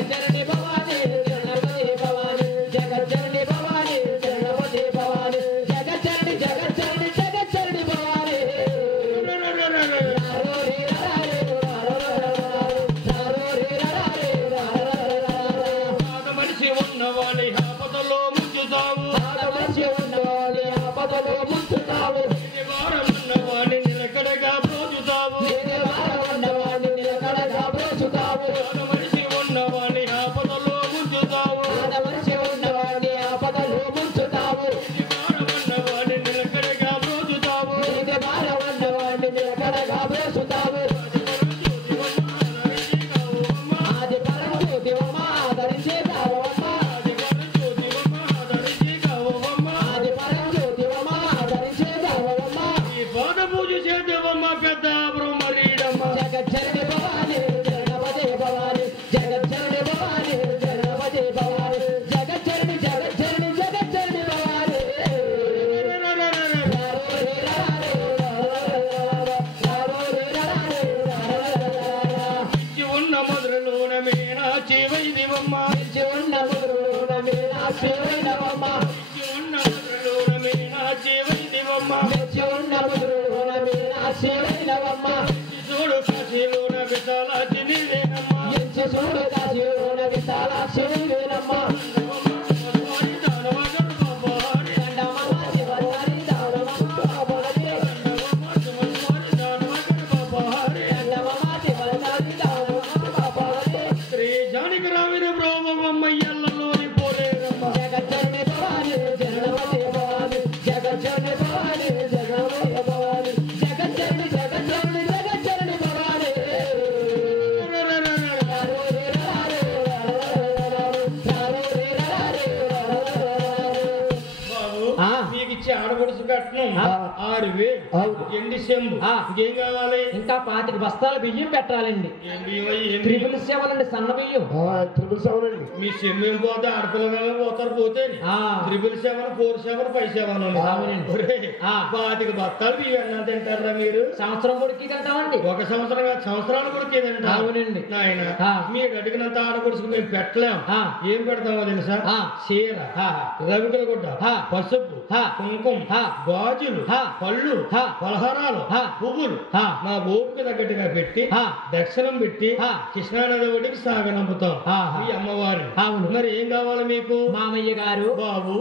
జగజ్జనని భవాని జగన్మతి భవాని జగజ్జనని భవాని జగన్మతి భవాని జగజ్జనని జగజ్జనని జగజ్జనని భవాని మనిషి ఉన్నవాడి ఆపదలో ముంచుతావు మనిషి ఉన్నవాడి ఆపదలో ముంచుతావు వారం ఉన్నవాడిని నిలకడగా బ్రోచుతావు ఉన్నవాడిని నిలకడగా బ్రోచుతావు మనిషి ఉన్నవాడి ఆపదలో ముంచుతావు మనిషి ఉన్నవాడిని ఆపదలో ముంచుతావు వారం ఉన్నవాడిని నిలకడగా బ్రోచుతావు ఉన్నవాడిని నిలకడగా బ్రోచుతావు ఆది పరమజ్యోతివమ్మ ఆదరించే కావమ్మ ఆది పరమజ్యోతివమ్మ ఆదరించే కావమ్మ ఈ పాద పూజ చేద్దామమ్మ పెద్ద బ్రహ్మరీడమ్మ జగజ్జనని భవాని జగన్మతి భవాని జగజ్జనని భవాని జగన్మతి భవాని జగజ్జనని జగజ్జనని జగజ్జనని భవాని ఉన్న మధురలోన మీనాచి వైదివమ్మ ఉన్న ముద్రులోన మీనాక్షి వైనవమ్మ ఉన్న మధురలోన మీనాచి వైదివమ్మ ఉన్న ముద్రులోన మీనాక్షి వైనవమ్మ చూడు కాశీలోన విశాలాచి నీవేనమ్మ ఎంచి చూడు కాశీలోన విశాలాక్షి వైనమ్మ శ్రీ జానకి రామిన బ్రహ్మమ్మయ్యల్లోని పోలేరమ్మ జగజ్జనని భవాని జగన్మతి భవాని జగజ్జనని భవాని జగన్మతి భవాని జగజ్జనని జగజ్జనని జగజ్జనని భవాని బాబు మీకు ఇచ్చే ఆడపడుచు కట్నం 6,000 అవును. ఎండి సెంబు ఇంకేం కావాలి ఇంకా 25 బస్తాలు బియ్యం పెట్టాలండి ఏం బియ్యం, ఏం త్రిపుల్ సెవెన్ అండి సన్న బియ్యం మీ సెమ్ ఏం పోతే ఆడపిల్లలు పోతారు పోతే 777 47 57 అవునండి. 25 బత్తాలు బియ్యం అన్నా తింటారా మీరు సంవత్సరం పొడికి తింటామండి ఒక సంవత్సరం కాదు, సంవత్సరాలు కూడా తింటారు అవునండి. నాయన ఆ. మీకు అడిగినంత ఆడపడుచుకు మేము పెట్టలేం ఆ. ఏం పెడతామో తెలుసా ఆ. చీర రవికల గుడ్డ ఆ. పసుపు ఆ. కుంకుమ ఆ. గాజులు ఆ. పళ్ళు ఆ. పలహారాలు ఆ. పువ్వులు ఆ. మా ఓపిక తగ్గట్టుగా పెట్టి ఆ. దక్షిణం పెట్టి ఆ. కృష్ణానది ఒడికి సాగనంపుతాం ఆ. ఈ అమ్మవారు అవును. మరి ఏం కావాలి మీకు మామయ్య గారు బాబు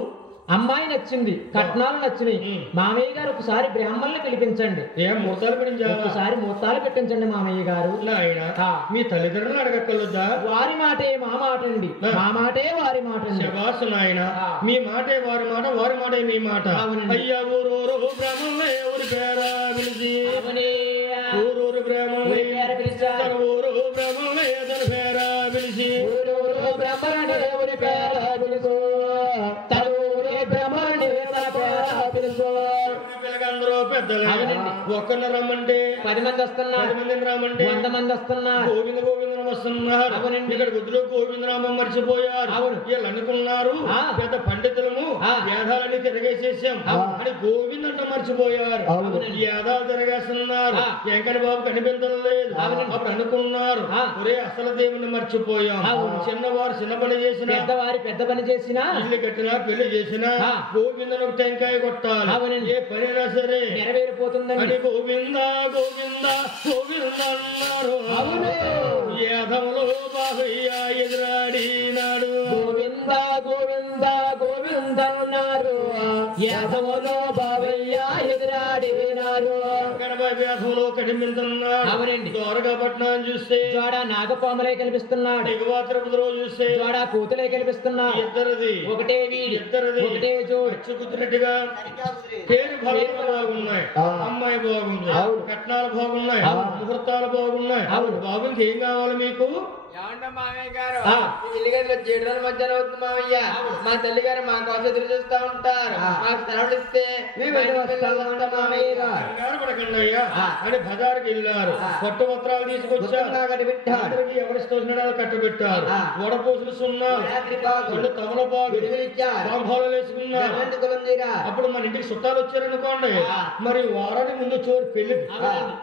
అమ్మాయి నచ్చింది కట్నాలు నచ్చినాయి మామయ్య గారు ఒకసారి బ్రాహ్మణులు పిలిపించండి ఏం ముహూర్తాలు పెట్టించాలా ఒకసారి ముహూర్తాలు పెట్టించండి మామయ్య గారు నాయన ఆ. మీ తల్లిదండ్రులు అడగక్కర్లొద్దా వారి మాటే మా మాట అండి ఆ. మా మాటే వారి మాట అండి శబాసు నాయన ఆ. మీ మాటే వారి మాట వారి మాటే మీ మాట అవునండి. అయ్యా ఊరూరు బ్రాహ్మణులే ఊరి పేరా పిలిచి అవునే. ఊరూరు బ్రాహ్మణులే ఊరి పేర పిలిచారు. తన ఊరు బ్రాహ్మణులే తన పేరా పిలిచి ఊరూరు బ్రహ్మణుడే ఊరి పేర పిలుచు. తనూరే బ్రహ్మణుడే తన పేర పిలుచు. పిల్లగందరూ పెద్దలే అవునండి. ఒక్కరిని రమ్మంటే 10 మంది వస్తున్నారు 10 మందిని రమ్మంటే 100 మంది వస్తున్నారు గోవింద గోవిందం వస్తున్నారు అవునండి. ఇక్కడ గుద్దులో గోవిందనామం మర్చిపోయారు అవును. వీళ్ళు అనుకున్నారు ఆ. పెద్ద పండితులము ఆ. వేదాలన్నీ తిరగేసేసాం అని గోవింద్ అంట మర్చిపోయారు అవునండి. ఈ వేదాలు తిరగేస్తున్నారు ఆ. వెంకట బాబు కనిపించలేదు అవునండి. అప్పుడు అనుకున్నారు ఆ. ఒరే అసలు దేవుని మర్చిపోయాం అవును. చిన్నవారు చిన్న పని చేసిన పెద్దవారి పెద్ద పని చేసినా ఇల్లు కట్టినా పెళ్లి చేసినా ఆ. గోవిందను టెంకాయ కొట్టాలి అవునండి. ఏ పనైనా సరే నెరవేరిపోతుందండి అని గోవింద గోవింద గోవింద అన్నారు అవును. యాదములో బాబయ్య ఎదురాడినాడు గోవింద గోవింద గోవింద అన్నారు యాదవులో బాబయ్య ఎదురాడినారు గణపతి వ్యాసంలో కనిపించున్నాడు అవునండి. ద్వారకాపట్నం చూస్తే జోడ నాగపాములే కనిపిస్తున్నాడు దిగువ తిరుపతిలో చూస్తే జోడ కూతులే కనిపిస్తున్నాడు ఇద్దరిది ఒకటే వీడి ఇద్దరిది ఒకటే జోడు అచ్చుకుతున్నట్టుగా పేరు ఫలాలు బాగున్నాయి అమ్మాయి బాగుంది అవును. కట్నాలు బాగున్నాయి అవును. ముహూర్తాలు బాగున్నాయి అవును. బాబుకి ఏం కావాలి మీకు మామయ్య గారు ఆ. ఇల్లు గదిలో 7 రోజుల మధ్యాహ్నం అవుతుంది మామయ్య మా తల్లి గారు మా కోసం ఎదురు చూస్తా ఉంటారు మాకు సెలవులు ఇస్తే మేము మా ఇంటికి వస్తాం వెళ్ళొస్తాం మామయ్య గారు కంగారు పడకండి అయ్యా అని బజార్కి వెళ్ళారు కొత్త పత్రాలు తీసుకొచ్చారు అందరికి ఎవరి తోచినాడు కట్టబెట్టారు వడపోసులు సున్నారు రెండు తమలపాకు బాంబాలు వేసుకున్నారు అప్పుడు మన ఇంటికి చుట్టాలు వచ్చారనుకోండి మరి వారానికి ముందు చోరు పెళ్లి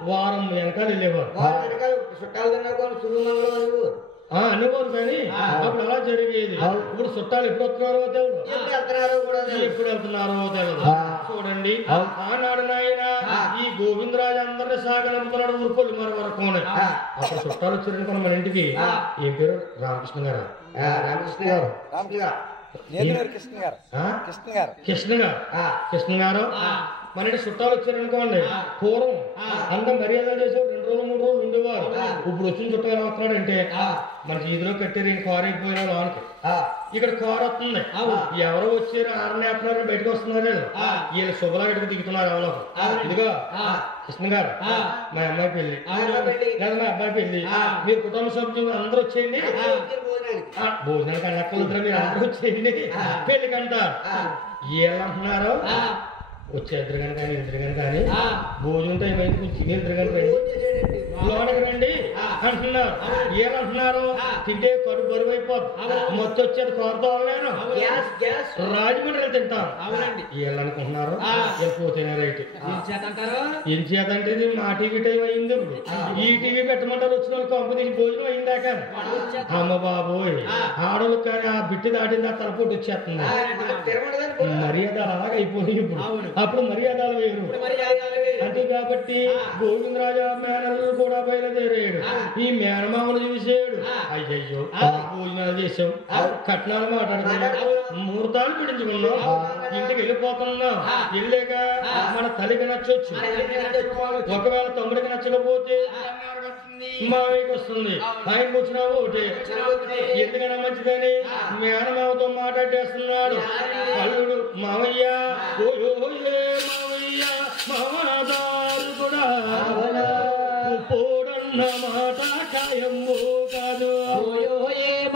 వారం వెనకాల వెళ్ళేవారు చుట్టాలు తిన్నా సురుమంగళం అన్ని అనేవారు కానీ అప్పుడు అలా జరిగేది. ఇప్పుడు చుట్టాలు ఎప్పుడు వస్తున్నారో తెలియదు, ఎప్పుడు వెళ్తున్నారో తెలియదు. చూడండి ఆనాడు నాయన ఈ గోవిందరాజు అందరినీ సాగనంపుతున్నాడు ఊరుకోళ్ళు మరి వరకు. అప్పుడు చుట్టాలు వచ్చారనుకున్న మన ఇంటికి. ఏం పేరు? రామకృష్ణ గారు. కృష్ణ గారు మన ఇంటి చుట్టాలు వచ్చారనుకోండి. పూర్వం అంత మర్యాద చేసేవారు, 2 రోజులు 3 రోజులు ఉండేవారు. ఇప్పుడు వచ్చిన చుట్టాలు వస్తున్నాడంటే మనకి ఈదులో కట్టారు, ఇంక కారు అయిపోయినా లోనికి. ఇక్కడ కారు వస్తుంది, ఎవరో వచ్చారు ఆరనేస్తున్నారు, బయటకు వస్తున్నారు. వీళ్ళు శుభలా ఇక్కడికి దిగుతున్నారు ఎవరో. ఇదిగో కృష్ణ గారు మా అమ్మాయి పెళ్లి లేదా మా అబ్బాయి పెళ్లి, మీరు కుటుంబ సభ్యులు అందరూ వచ్చేయండి. భోజనానికి అన్నక్కలు మీరు అందరూ వచ్చేయండి పెళ్లికి అంటారు. ఏమంటున్నారు? వచ్చే 2 గంటలు కానీ 2 గంటలు కానీ భోజనం టైం అయింది, కొంచెం 2 గంటలు రండి, లోనకి రండి అంటున్నారు. ఏమంటున్నారు? తింటే కడుపు బరువు అయిపోతుంది, మొత్తం వచ్చేది కోరుతా నేను రాజమండ్రి తింటారు. వీళ్ళు అనుకుంటున్నారు వెళ్ళిపోతేనే రైట్. ఏం చేతంటే ఇది మా టీవీ టైం అయింది, ఈ టీవీ పెట్టమంటారు. వచ్చిన వాళ్ళు కంపెనీ భోజనం అయిందాక అమ్మ బాబోయ్ ఆడోళ్ళు కానీ ఆ బిట్టి దాటింది ఆ తలపోటు వచ్చేస్తుంది. మర్యాద అలాగ అయిపోయింది. ఇప్పుడు అప్పుడు మర్యాదలు వేరు అంతే. కాబట్టి గోవిందరాజా మేనల్లు కూడా బయలుదేరాడు. ఈ మేనమామను చూసాడు, అయ్యయ్యో భోజనాలు చేసాం, కట్నాలు మాట్లాడుతున్నాం, ముహూర్తాలు పిడించుకున్నాం, ఇంటికి వెళ్ళిపోతున్నాం. వెళ్ళాక మన తల్లికి నచ్చొచ్చు, ఒకవేళ తమ్ముడికి నచ్చకపోతే మామయ్యకి వస్తుంది, ఆయనకు వచ్చినా ఒకటి. ఎందుకన్నా మంచిదని మేనమామతో మాట్లాడేస్తున్నాడు. అల్లుడు మామయ్య మామయ్య మామదారు కూడా పోడన్న మాట ఖాయము కాదు.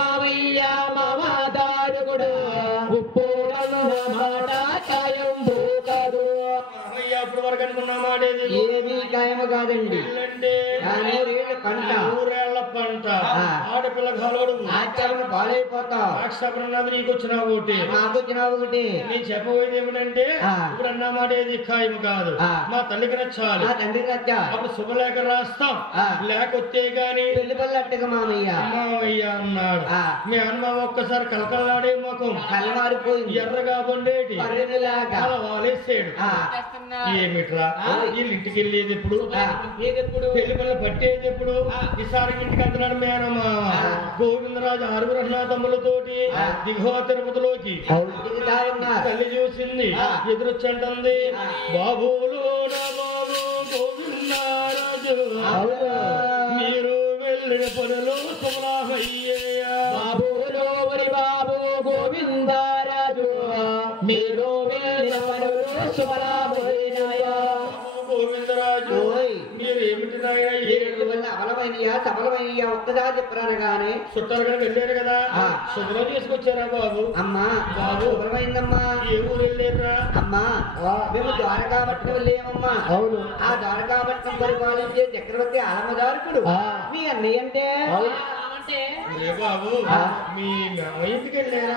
మామయ్య మామదారు కూడా పోడన్న మాట ఖాయము కాదు. మామయ్య అప్పుడు వరకు అనుకున్న మాట ఏది ఖాయము కాదండి. పంట ఊరేళ్ల పంట, ఆడపిల్ల కాలోడు పాలైపోతావు. సాక్షాపన్నది నీకు వచ్చినా ఒకటి, నాకు వచ్చినా ఒకటి. నేను చెప్పబోయేది ఏమిటంటే ఇప్పుడు అన్న మాట ఏది ఖాయం కాదు. మా తల్లికి నచ్చాలి, తండ్రికి నచ్చా. అప్పుడు శుభలేఖ రాస్తాం. లేకొస్తే గాని పెళ్లి పల్లెట్టుగా మామయ్య మామయ్య అన్నాడు. మీ అన్న ఒక్కసారి కలకలాడే ముఖం కలమారిపోయింది, ఎర్రగా ఉండేటి వాలేసాడు. ఏమిట్రా వీళ్ళు ఇంటికి వెళ్ళేది ఎప్పుడు, పెళ్లి పిల్ల పట్టేది ఎప్పుడు? ఈసారి ఇంటికి అంటున్నాడు మేనమామ. గోవిందరాజు 6 అన్నదమ్ములతోటి దిగువ తిరుపతిలోకి తల్లి చూసింది, ఎదురొచ్చంటుంది. బాబులు నా బాబు గోవిందరాజు, మీరు వెళ్ళిన పనులు సుమలామయ్యా. బాబులో బాబు గోవిందరాజు, మీరు వెళ్ళిన పనులు సుమలామయ్యా. గోవిందరాజు మీరు ఏమిటి అమలమైనయా సఫలమైనయా ఒక్కసారి చెప్పరాను గానీ చుట్టాలు కనుక వెళ్ళారు కదా, శుభ్రం చేసుకొచ్చారా బాబు? అమ్మా బాబు శుభ్రమైందమ్మా. ఏ ఊరు వెళ్ళారా? అమ్మా మేము ద్వారకాపట్నం వెళ్ళామమ్మా. అవును, ఆ ద్వారకాపట్నం పరిపాలించే చక్రవర్తి ఆలమదారకుడు మీ అన్నయ్య అంటే. బాబు మీ ఇంటికి వెళ్ళారా?